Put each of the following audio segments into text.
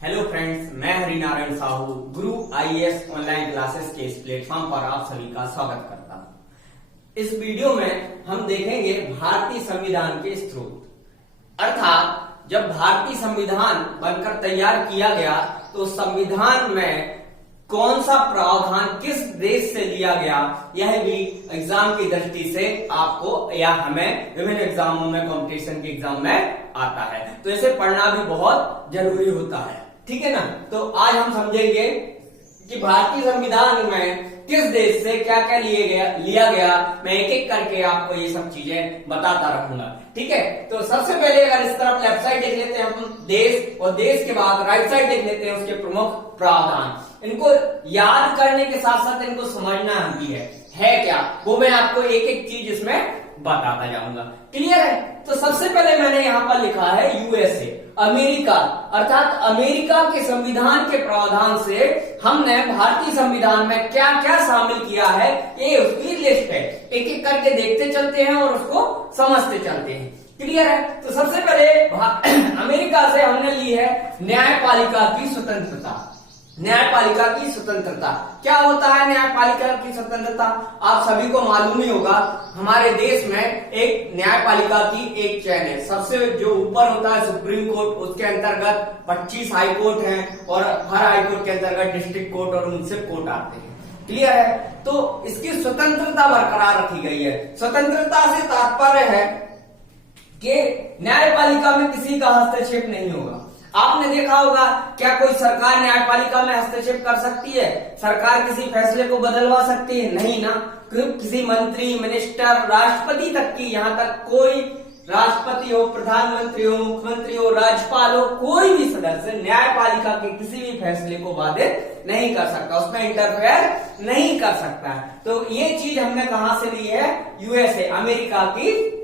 Hello friends, मैं हरिनारायण साहू गुरु IAS online classes के इस प्लेटफॉर्म पर आप सभी का स्वागत करता हूं। इस वीडियो में हम देखेंगे भारतीय संविधान के स्रोत, अर्थात जब भारतीय संविधान बनकर तैयार किया गया तो संविधान में कौन सा प्रावधान किस देश से लिया गया, यह भी एग्जाम की दृष्टि से आपको या हमें विभिन्न एग्जामों में, कंपटीशन के एग्जाम में आता है, तो इसे पढ़ना भी बहुत जरूरी होता है। ठीक है ना। तो आज हम समझेंगे कि भारतीय संविधान में किस देश से क्या क्या लिया गया। मैं एक एक करके आपको ये सब चीजें बताता रहूंगा। ठीक है। तो सबसे पहले अगर इस तरफ लेफ्ट साइड देख लेते हैं हम देश, और देश के बाद राइट साइड देख लेते हैं उसके प्रमुख प्रावधान। इनको याद करने के साथ साथ इनको समझना भी है क्या, वो मैं आपको एक एक चीज इसमें बताता जाऊंगा। क्लियर है। तो सबसे पहले मैंने यहां पर लिखा है यूएसए, अमेरिका, अर्थात अमेरिका के संविधान के प्रावधान से हमने भारतीय संविधान में क्या क्या शामिल किया है, ये उसकी लिस्ट है। एक एक करके देखते चलते हैं और उसको समझते चलते हैं। क्लियर है। तो सबसे पहले अमेरिका से हमने ली है न्यायपालिका की स्वतंत्रता। न्यायपालिका की स्वतंत्रता क्या होता है? न्यायपालिका की स्वतंत्रता आप सभी को मालूम ही होगा। हमारे देश में एक न्यायपालिका की एक चैन है। सबसे जो ऊपर होता है सुप्रीम कोर्ट, उसके अंतर्गत 25 हाई कोर्ट हैं और हर हाई कोर्ट के अंतर्गत डिस्ट्रिक्ट कोर्ट और उनसे कोर्ट आते हैं। क्लियर है। तो इसकी स्वतंत्रता बरकरार रखी गई है। स्वतंत्रता से तात्पर्य है कि न्यायपालिका में किसी का हस्तक्षेप नहीं होगा। आपने देखा होगा, क्या कोई सरकार न्यायपालिका में हस्तक्षेप कर सकती है? सरकार किसी फैसले को बदलवा सकती है? नहीं ना। किसी मंत्री, मिनिस्टर, राष्ट्रपति तक की, यहां तक कोई राष्ट्रपति हो, प्रधानमंत्री हो, मुख्यमंत्री हो, राज्यपाल हो, कोई भी सदस्य न्यायपालिका के किसी भी फैसले को बाधित नहीं कर सकता, उसमें इंटरफेयर नहीं कर सकता। तो ये चीज हमने कहां से ली है? यूएसए, अमेरिका की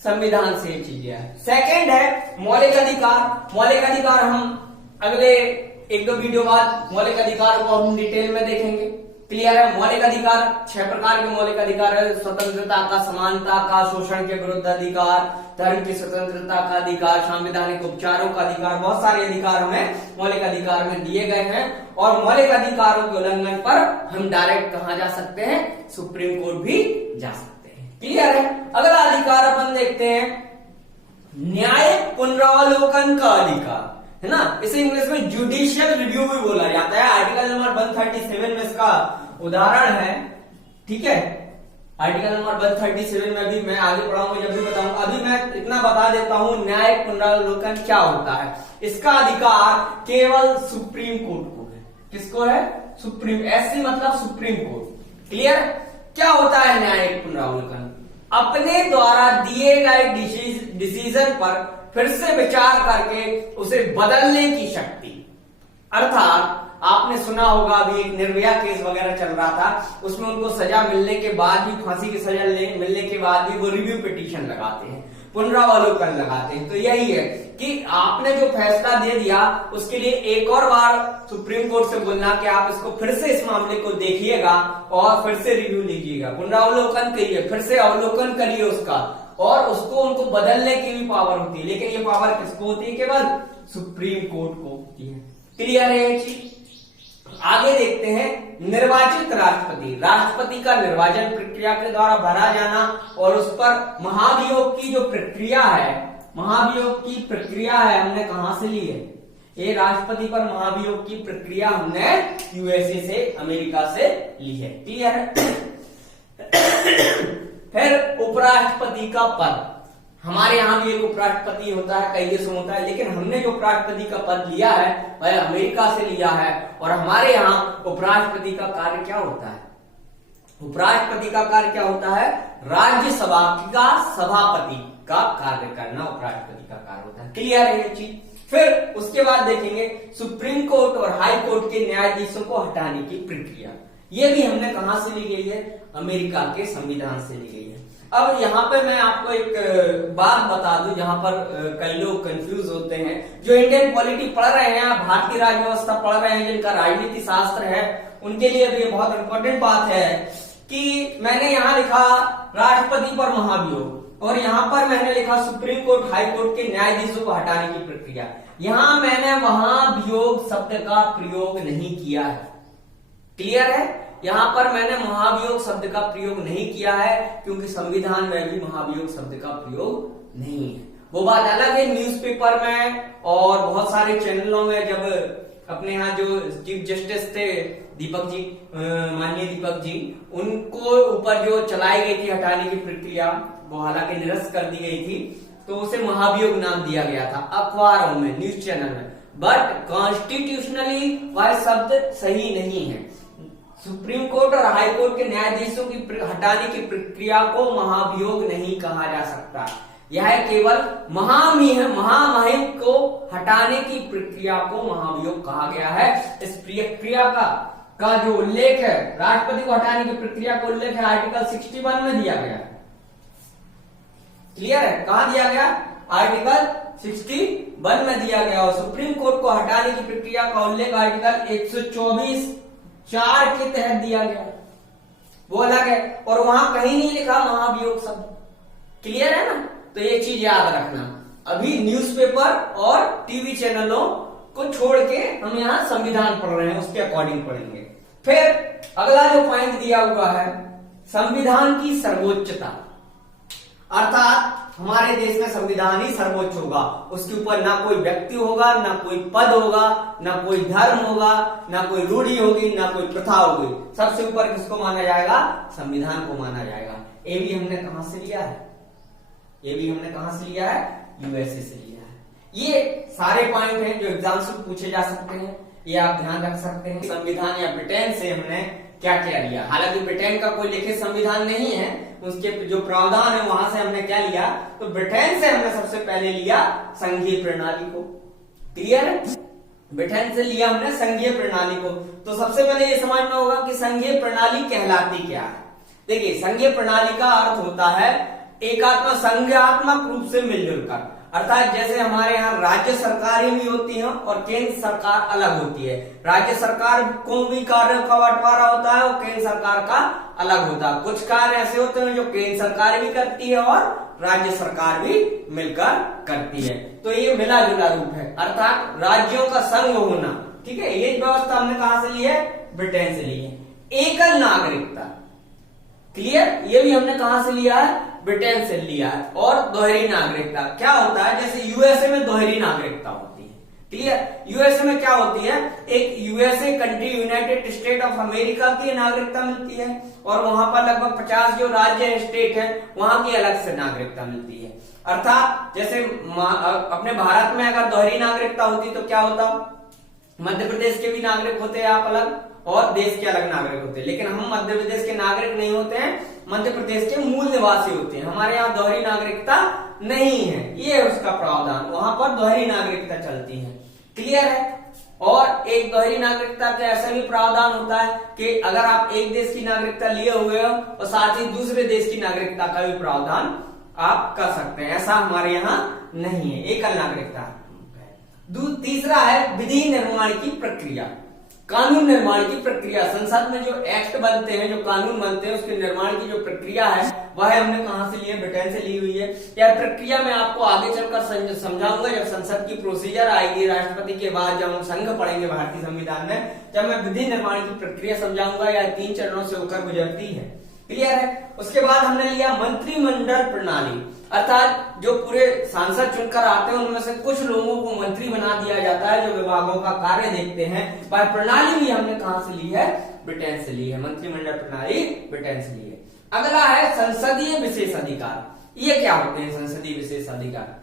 संविधान से एक चीज है। सेकेंड है मौलिक अधिकार। मौलिक अधिकार हम अगले एक दो वीडियो बाद मौलिक अधिकार को हम डिटेल में देखेंगे। क्लियर है। मौलिक अधिकार 6 प्रकार के मौलिक अधिकार है। स्वतंत्रता का, समानता का, शोषण के विरुद्ध अधिकार, धर्म की स्वतंत्रता का अधिकार, संवैधानिक उपचारों का अधिकार, बहुत सारे अधिकार हमें मौलिक अधिकार में दिए गए हैं। और मौलिक अधिकारों के उल्लंघन पर हम डायरेक्ट कहां जा सकते हैं? सुप्रीम कोर्ट भी जा सकते हैं। क्लियर है। अगला अधिकार अपन देखते हैं न्यायिक पुनरावलोकन का अधिकार, है ना। इसे इंग्लिश में जुडिशियल रिव्यू भी बोला जाता है। आर्टिकल नंबर 137 में इसका उदाहरण है। ठीक है। आर्टिकल नंबर 137 में भी मैं आगे पढ़ाऊंगा, जब भी बताऊंगा। अभी मैं इतना बता देता हूं न्यायिक पुनरावलोकन क्या होता है। इसका अधिकार केवल सुप्रीम कोर्ट को है। किसको है? सुप्रीम, एससी मतलब सुप्रीम कोर्ट। क्लियर। क्या होता है न्यायिक पुनरावलोकन? अपने द्वारा दिए गए डिसीजन पर फिर से विचार करके उसे बदलने की शक्ति। अर्थात आपने सुना होगा, अभी एक निर्भया केस वगैरह चल रहा था, उसमें उनको सजा मिलने के बाद भी, फांसी की सजा मिलने के बाद भी वो रिव्यू पिटीशन लगाते हैं, पुनरावलोकन लगाते हैं। तो यही है कि आपने जो फैसला दे दिया उसके लिए एक और बार सुप्रीम कोर्ट से बोलना कि आप इसको फिर से इस मामले को देखिएगा और फिर से रिव्यू लीजिएगा, पुनरावलोकन करिए, फिर से अवलोकन करिए उसका, और उसको उनको बदलने की भी पावर होती है। लेकिन ये पावर किसको होती है? केवल सुप्रीम कोर्ट को होती है। क्लियर है ये चीज। आगे देखते हैं निर्वाचित राष्ट्रपति। राष्ट्रपति का निर्वाचन प्रक्रिया के द्वारा भरा जाना और उस पर महाभियोग की जो प्रक्रिया है, महाभियोग की प्रक्रिया है, हमने कहां से ली है? ये राष्ट्रपति पर महाभियोग की प्रक्रिया हमने यूएसए से, अमेरिका से ली है। क्लियर है। फिर उपराष्ट्रपति का पद। हमारे यहां भी एक उपराष्ट्रपति होता है, कई देशों में होता है, लेकिन हमने जो उपराष्ट्रपति का पद लिया है वह अमेरिका से लिया है। और हमारे यहाँ उपराष्ट्रपति का कार्य क्या होता है? उपराष्ट्रपति का कार्य क्या होता है? राज्यसभा का सभापति का कार्य करना उपराष्ट्रपति का कार्य होता है। क्लियर है ये चीज। फिर उसके बाद देखेंगे सुप्रीम कोर्ट और हाई कोर्ट के न्यायाधीशों को हटाने की प्रक्रिया। ये भी हमने कहां से ली गई है? अमेरिका के संविधान से ली गई है। अब यहाँ पे मैं आपको एक बात बता दूं, जहां पर कई लोग कंफ्यूज होते हैं, जो इंडियन पॉलिटी पढ़ रहे हैं, भारतीय राज्य व्यवस्था पढ़ रहे हैं, जिनका राजनीति शास्त्र है, उनके लिए भी बहुत इंपॉर्टेंट बात है कि मैंने यहाँ लिखा राष्ट्रपति पर महाभियोग। और यहाँ पर मैंने लिखा सुप्रीम कोर्ट हाई कोर्ट के न्यायाधीशों को हटाने की प्रक्रिया। यहां मैंने महाभियोग शब्द का प्रयोग नहीं किया है। क्लियर है? यहां पर मैंने महाभियोग शब्द का प्रयोग नहीं किया है क्योंकि संविधान में भी महाभियोग शब्द का प्रयोग नहीं है। वो बात अलग है, न्यूज़पेपर में और बहुत सारे चैनलों में जब अपने यहाँ जो चीफ जस्टिस थे दीपक जी, माननीय दीपक जी, उनको ऊपर जो चलाई गई थी हटाने की प्रक्रिया, वो हालांकि निरस्त कर दी गई थी, तो उसे महाभियोग नाम दिया गया था अखबारों में, न्यूज चैनल में। बट कॉन्स्टिट्यूशनली वह शब्द सही नहीं है। सुप्रीम कोर्ट और हाई कोर्ट के न्यायाधीशों की हटाने की प्रक्रिया को महाभियोग नहीं कहा जा सकता। यह केवल महामहिम को हटाने की प्रक्रिया को महाभियोग कहा गया है। इस प्रक्रिया का जो उल्लेख है, राष्ट्रपति को हटाने की प्रक्रिया का उल्लेख है आर्टिकल 61 में दिया गया है। क्लियर है? कहां दिया गया? आर्टिकल 61 में दिया गया। और सुप्रीम कोर्ट को हटाने की प्रक्रिया का उल्लेख आर्टिकल 124(4) के तहत दिया गया, वो अलग है। और वहां कहीं नहीं लिखा महाभियोग शब्द। क्लियर है ना? तो ये चीज याद रखना। अभी न्यूज़पेपर और टीवी चैनलों को छोड़ के हम यहाँ संविधान पढ़ रहे हैं, उसके अकॉर्डिंग पढ़ेंगे। फिर अगला जो पॉइंट दिया हुआ है, संविधान की सर्वोच्चता, अर्थात हमारे देश में संविधान ही सर्वोच्च होगा। उसके ऊपर ना कोई व्यक्ति होगा, ना कोई पद होगा, ना कोई धर्म होगा, ना कोई रूढ़ी होगी, ना कोई प्रथा होगी। सबसे ऊपर किसको माना जाएगा? संविधान को माना जाएगा। ये भी हमने कहां से लिया है? ये भी हमने कहां से लिया है? यूएसए से लिया है। ये सारे पॉइंट हैं जो एग्जाम से पूछे जा सकते हैं, ये आप ध्यान रख सकते हैं। संविधान या ब्रिटेन से हमने क्या क्या लिया? हालांकि ब्रिटेन का कोई लिखित संविधान नहीं है, उसके जो प्रावधान है वहां से हमने क्या लिया? तो ब्रिटेन से हमने सबसे पहले लिया संघीय प्रणाली को। क्लियर है? ब्रिटेन से लिया हमने संघीय प्रणाली को। तो सबसे पहले ये समझना होगा कि संघीय प्रणाली कहलाती क्या है। देखिए, संघीय प्रणाली का अर्थ होता है एकात्मक संघात्मक रूप से मिलजुल कर, अर्थात जैसे हमारे यहाँ राज्य सरकारें भी होती हैं और केंद्र सरकार अलग होती है। राज्य सरकार को भी कार्यों का बंटवारा होता है और केंद्र सरकार का अलग होता है। कुछ कार्य ऐसे होते हैं जो केंद्र सरकार भी करती है और राज्य सरकार भी मिलकर करती है। तो ये मिला जुला रूप है, अर्थात राज्यों का संघ होना। ठीक है? ये व्यवस्था हमने कहां से ली है? ब्रिटेन से ली है। एकल नागरिकता, क्लियर? ये भी हमने कहां से लिया है? ब्रिटेन से लिया है। और दोहरी नागरिकता क्या होता है? जैसे यूएसए में दोहरी नागरिकता होती है। क्लियर? यूएसए में क्या होती है? एक USA country, United state of America की नागरिकता मिलती है और वहां पर लगभग 50 जो राज्य स्टेट है वहां की अलग से नागरिकता मिलती है। अर्थात जैसे अपने भारत में अगर दोहरी नागरिकता होती तो क्या होता? मध्य प्रदेश के भी नागरिक होते हैं आप अलग और देश के अलग नागरिक होते हैं, लेकिन हम मध्य प्रदेश के नागरिक नहीं होते हैं, मध्य प्रदेश के मूल निवासी होते हैं। हमारे यहाँ दोहरी नागरिकता नहीं है, ये है उसका प्रावधान। वहां पर दोहरी नागरिकता चलती है। क्लियर है? और एक दोहरी नागरिकता का ऐसा भी प्रावधान होता है कि अगर आप एक देश की नागरिकता लिए हुए हो और साथ ही दूसरे देश की नागरिकता का भी प्रावधान आप कर सकते हैं। ऐसा हमारे यहाँ नहीं है, एकल नागरिकता। तीसरा है विधि निर्माण की प्रक्रिया, कानून निर्माण की प्रक्रिया। संसद में जो एक्ट बनते हैं, जो कानून बनते हैं, उसके निर्माण की जो प्रक्रिया है वह हमने कहां से ली है? ब्रिटेन से ली हुई है। यह प्रक्रिया मैं आपको आगे चलकर समझाऊंगा जब संसद की प्रोसीजर आएगी, राष्ट्रपति के बाद जब हम संघ पढ़ेंगे भारतीय संविधान में, जब मैं विधि निर्माण की प्रक्रिया समझाऊंगा। यह 3 चरणों से होकर गुजरती है। क्लियर है? उसके बाद हमने लिया मंत्रिमंडल प्रणाली, अर्थात जो पूरे सांसद चुनकर आते हैं उनमें से कुछ लोगों को मंत्री बना दिया जाता है जो विभागों का कार्य देखते हैं। वह प्रणाली भी हमने कहां से ली है? ब्रिटेन से ली है। मंत्रिमंडल प्रणाली ब्रिटेन से ली है। अगला है संसदीय विशेष अधिकार। ये क्या होते हैं संसदीय विशेष अधिकार?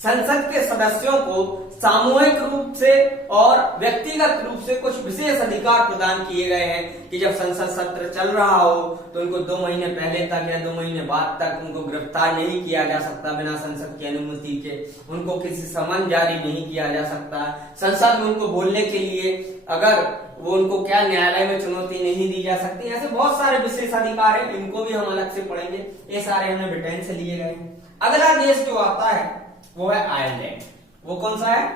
संसद के सदस्यों को सामूहिक रूप से और व्यक्तिगत रूप से कुछ विशेष अधिकार प्रदान किए गए हैं कि जब संसद सत्र चल रहा हो तो उनको 2 महीने पहले तक या 2 महीने बाद तक उनको गिरफ्तार नहीं किया जा सकता बिना संसद की अनुमति के। उनको किसी समन जारी नहीं किया जा सकता। संसद में उनको बोलने के लिए अगर वो उनको क्या न्यायालय में चुनौती नहीं दी जा सकती। ऐसे बहुत सारे विशेष अधिकार है, इनको भी हम अलग से पढ़ेंगे। ये सारे हमने ब्रिटेन से लिए गए हैं। अगला देश जो आता है वो है आयरलैंड। वो कौन सा है?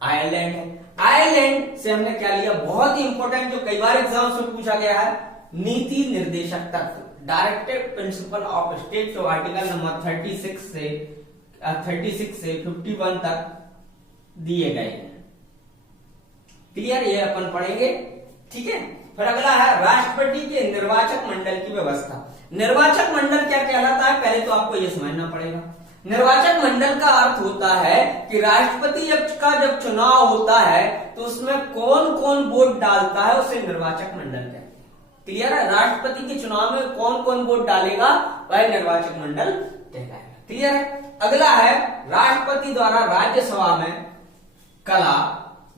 आयरलैंड है। आयरलैंड से हमने क्या लिया? बहुत ही इंपॉर्टेंट, जो कई बार एग्जाम्स में पूछा गया है, नीति निर्देशक तत्व, डायरेक्टिव प्रिंसिपल ऑफ स्टेट, तो आर्टिकल नंबर 36 से 51 तक दिए गए हैं। क्लियर, ये अपन पढ़ेंगे। ठीक है, फिर अगला है राष्ट्रपति के निर्वाचक मंडल की व्यवस्था। निर्वाचक मंडल क्या कहलाता है, पहले तो आपको यह समझना पड़ेगा। निर्वाचक मंडल का अर्थ होता है कि राष्ट्रपति जब चुनाव होता है तो उसमें कौन कौन वोट डालता है, उसे निर्वाचक मंडल कहते हैं। क्लियर है, राष्ट्रपति के चुनाव में कौन कौन वोट डालेगा वह निर्वाचक मंडल कहलाएगा। क्लियर है, अगला है राष्ट्रपति द्वारा राज्यसभा में कला,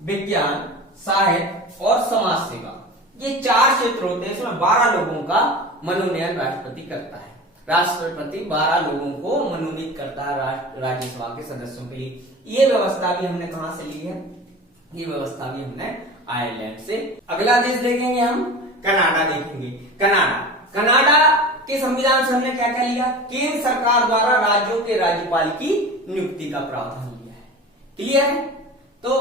विज्ञान, साहित्य और समाज सेवा, ये 4 क्षेत्र होते हैं। इसमें 12 लोगों का मनोनयन राष्ट्रपति करता है। राष्ट्रपति 12 लोगों को मनोनीत करता है राज्यसभा के सदस्यों के लिए। ये व्यवस्था भी हमने कहां से ली है, ये व्यवस्था भी हमने आयरलैंड से। अगला देश देखेंगे हम, कनाडा देखेंगे। कनाडा के संविधान से हमने क्या क्या लिया, केंद्र सरकार द्वारा राज्यों के राज्यपाल की नियुक्ति का प्रावधान लिया है। क्लियर है, तो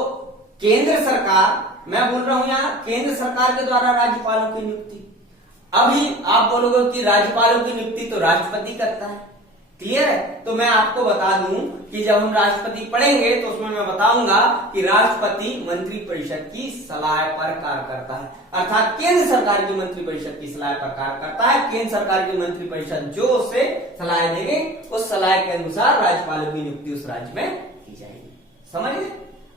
केंद्र सरकार, मैं बोल रहा हूं यहां केंद्र सरकार के द्वारा राज्यपालों की नियुक्ति। अभी आप बोलोगे कि राज्यपालों की नियुक्ति तो राष्ट्रपति करता है। क्लियर है, तो मैं आपको बता दूं कि जब हम राष्ट्रपति पढ़ेंगे तो उसमें मैं बताऊंगा कि राष्ट्रपति मंत्रिपरिषद की सलाह पर कार्य करता है, अर्थात केंद्र सरकार की मंत्रिपरिषद की सलाह पर कार्य करता है। केंद्र सरकार की मंत्रिपरिषद जो उसे सलाह देंगे उस सलाह के अनुसार राज्यपालों की नियुक्ति उस राज्य में की जाएगी। समझ गए।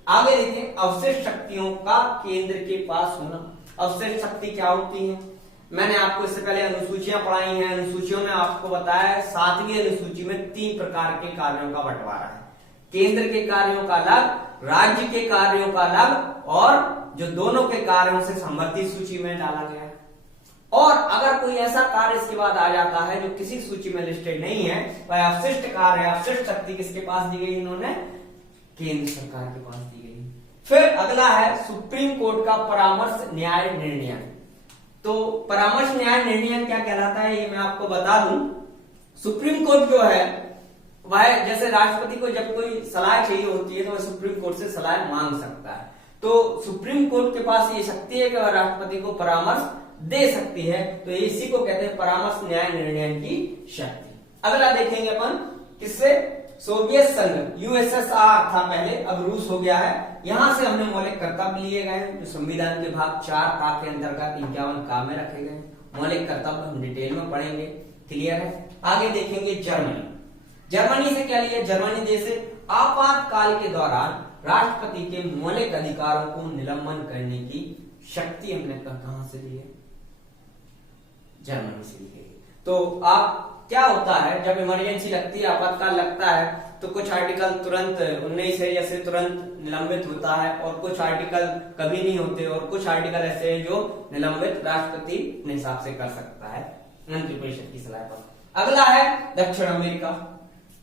आगे देखिए, अवशिष्ट शक्तियों का केंद्र के पास होना। अवशिष्ट शक्ति क्या होती है, मैंने आपको इससे पहले अनुसूचियां पढ़ाई हैं। अनुसूचियों में आपको बताया 7वीं अनुसूची में 3 प्रकार के कार्यों का बंटवारा है। केंद्र के कार्यों का अलग, राज्य के कार्यों का अलग, और जो दोनों के कार्यों से संबंधित सूची में डाला गया है। और अगर कोई ऐसा कार्य इसके बाद आ जाता है जो किसी सूची में लिस्टेड नहीं है, वह अवशिष्ट कार्य है। अवशिष्ट शक्ति किसके पास दी गई, इन्होंने केंद्र सरकार के पास दी गई। फिर अगला है सुप्रीम कोर्ट का परामर्श न्याय निर्णय। तो परामर्श न्याय निर्णय क्या कहलाता है, ये मैं आपको बता दूं। सुप्रीम कोर्ट जो है वह, जैसे राष्ट्रपति को जब कोई सलाह चाहिए होती है तो वह सुप्रीम कोर्ट से सलाह मांग सकता है। तो सुप्रीम कोर्ट के पास ये शक्ति है कि वह राष्ट्रपति को परामर्श दे सकती है। तो इसी को कहते हैं परामर्श न्याय निर्णय की शक्ति। अगला देखेंगे अपन किससे, सोवियत संघ यूएसएसआर था पहले, अब रूस हो गया है। यहां से हमने मौलिक कर्तव्य लिए गए हैं जो संविधान के भाग 4 का के अंतर्गत 51 का में रखे गए। मौलिक कर्तव्य हम डिटेल में पढ़ेंगे। क्लियर है, आगे देखेंगे जर्मनी। जर्मनी से क्या लिया, जर्मनी देश से आपातकाल के दौरान राष्ट्रपति के मौलिक अधिकारों को निलंबन करने की शक्ति हमने कहां से ली है, जर्मनी से ली गई। तो आप क्या होता है, जब इमरजेंसी लगती है, आपातकाल लगता है, तो कुछ आर्टिकल तुरंत 19 है जैसे तुरंत निलंबित होता है, और कुछ आर्टिकल कभी नहीं होते, और कुछ आर्टिकल ऐसे हैं जो निलंबित राष्ट्रपति अपने हिसाब से कर सकता है मंत्रिपरिषद की सलाह पर। अगला है दक्षिण अमेरिका।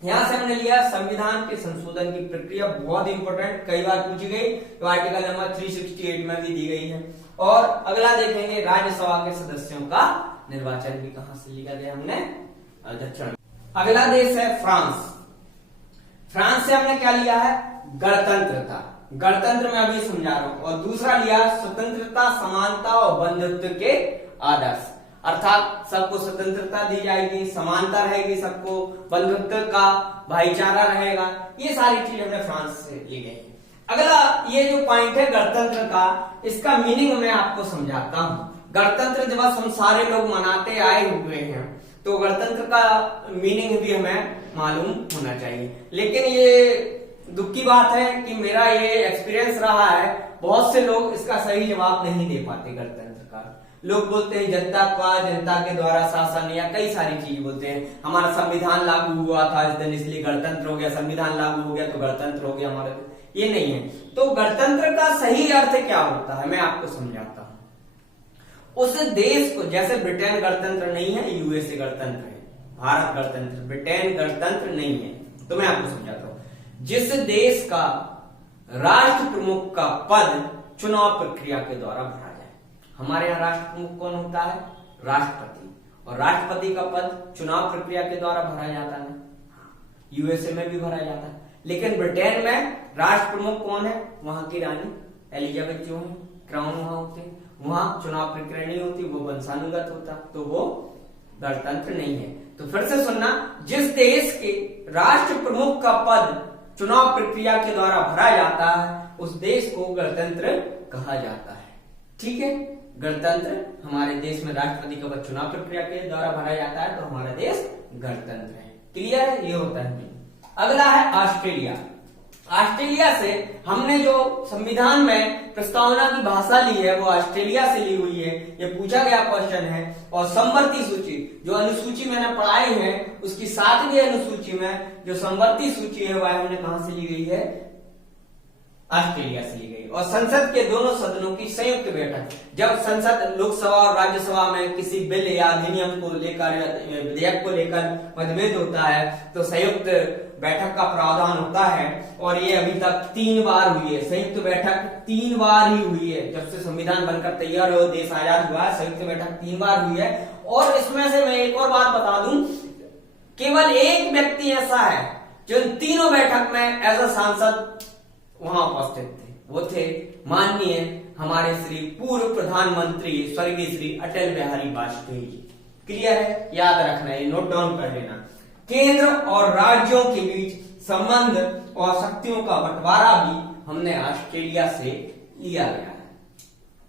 यहां से हमने लिया संविधान के संशोधन की प्रक्रिया, बहुत इंपॉर्टेंट, कई बार पूछी गई, तो आर्टिकल नंबर 368 में भी दी गई है। और अगला देखेंगे राज्यसभा के सदस्यों का निर्वाचन भी कहां से लिया गया हमने, दक्षिण। अगला देश है फ्रांस। फ्रांस से हमने क्या लिया है, गणतंत्रता। गणतंत्र में अभी समझा रहा हूं। और दूसरा लिया स्वतंत्रता, समानता और बंधुत्व के आदर्श, अर्थात सबको स्वतंत्रता दी जाएगी, समानता रहेगी सबको, बंधुत्व का भाईचारा रहेगा। ये सारी चीज हमने फ्रांस से ली गई। अगला ये जो पॉइंट है गणतंत्र का, इसका मीनिंग मैं आपको समझाता हूं। गणतंत्र दिवस हम सारे लोग मनाते आए हुए हैं, तो गणतंत्र का मीनिंग भी हमें मालूम होना चाहिए। लेकिन ये दुख की बात है कि मेरा ये एक्सपीरियंस रहा है, बहुत से लोग इसका सही जवाब नहीं दे पाते। गणतंत्र का लोग बोलते हैं जनता का, जनता के द्वारा शासन, या कई सारी चीज बोलते हैं। हमारा संविधान लागू हुआ था इस दिन इसलिए गणतंत्र हो गया, संविधान लागू हो गया तो गणतंत्र हो गया हमारा। ये नहीं है। तो गणतंत्र का सही अर्थ क्या होता है मैं आपको समझाता हूं। उस देश को, जैसे ब्रिटेन गणतंत्र नहीं है, यूएसए गणतंत्र है, भारत गणतंत्र, ब्रिटेन गणतंत्र नहीं है, तो मैं आपको समझाता हूं। जिस देश का राष्ट्र प्रमुख का पद चुनाव प्रक्रिया के द्वारा भरा जाए, हमारे यहाँ राष्ट्र प्रमुख कौन होता है, राष्ट्रपति, और राष्ट्रपति का पद चुनाव प्रक्रिया के द्वारा भरा जाता है। यूएसए में भी भरा जाता है, लेकिन ब्रिटेन में राष्ट्र प्रमुख कौन है, वहां की रानी एलिजाबेथ जो है, क्राउन वहां होते हैं, वहां चुनाव प्रक्रिया नहीं होती, वो वंशानुगत होता, तो वो गणतंत्र नहीं है। तो फिर से सुनना, जिस देश के राष्ट्र प्रमुख का पद चुनाव प्रक्रिया के द्वारा भरा जाता है उस देश को गणतंत्र कहा जाता है। ठीक है, गणतंत्र, हमारे देश में राष्ट्रपति का पद चुनाव प्रक्रिया के द्वारा भरा जाता है तो हमारा देश गणतंत्र है। क्लियर है, ये होता है। अगला है ऑस्ट्रेलिया। ऑस्ट्रेलिया से हमने जो संविधान में प्रस्तावना की भाषा ली है वो ऑस्ट्रेलिया से ली हुई है। ये पूछा गया क्वेश्चन है। और समवर्ती सूची, जो अनुसूची मैंने पढ़ाई है उसकी 7वीं अनुसूची में जो समवर्ती सूची है वह हमने कहां से ली गई है? ऑस्ट्रेलिया से ली गई। और संसद के दोनों सदनों की संयुक्त बैठक, जब संसद लोकसभा और राज्यसभा में किसी बिल या अधिनियम को लेकर, विधेयक को लेकर मतभेद होता है तो संयुक्त बैठक का प्रावधान होता है। और ये अभी तक 3 बार हुई है। संयुक्त बैठक 3 बार ही हुई है। जब से संविधान बनकर तैयार हो, देश आजाद हुआ है, संयुक्त बैठक 3 बार हुई है। और इसमें से मैं एक और बात बता दूं, केवल एक व्यक्ति ऐसा है जो इन तीनों बैठक में एज अ सांसद वहां उपस्थित थे। वो थे माननीय हमारे श्री पूर्व प्रधानमंत्री स्वर्गीय श्री अटल बिहारी वाजपेयी जी। क्लियर है, याद रखना है, नोट डाउन कर लेना। केंद्र और राज्यों के बीच संबंध और शक्तियों का बंटवारा भी हमने ऑस्ट्रेलिया से लिया गया है।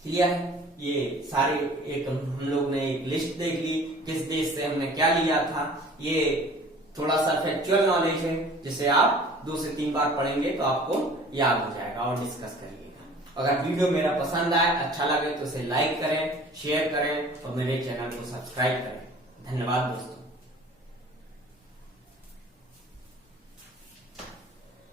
क्लियर है, ये सारे एक हम लोग ने एक लिस्ट देख ली किस देश से हमने क्या लिया था। ये थोड़ा सा फैक्चुअल नॉलेज है जिसे आप 2 से 3 बार पढ़ेंगे तो आपको याद हो जाएगा और डिस्कस करिएगा। अगर वीडियो मेरा पसंद आए, अच्छा लगे तो इसे लाइक करें, शेयर करें और मेरे चैनल को सब्सक्राइब करें। धन्यवाद दोस्तों।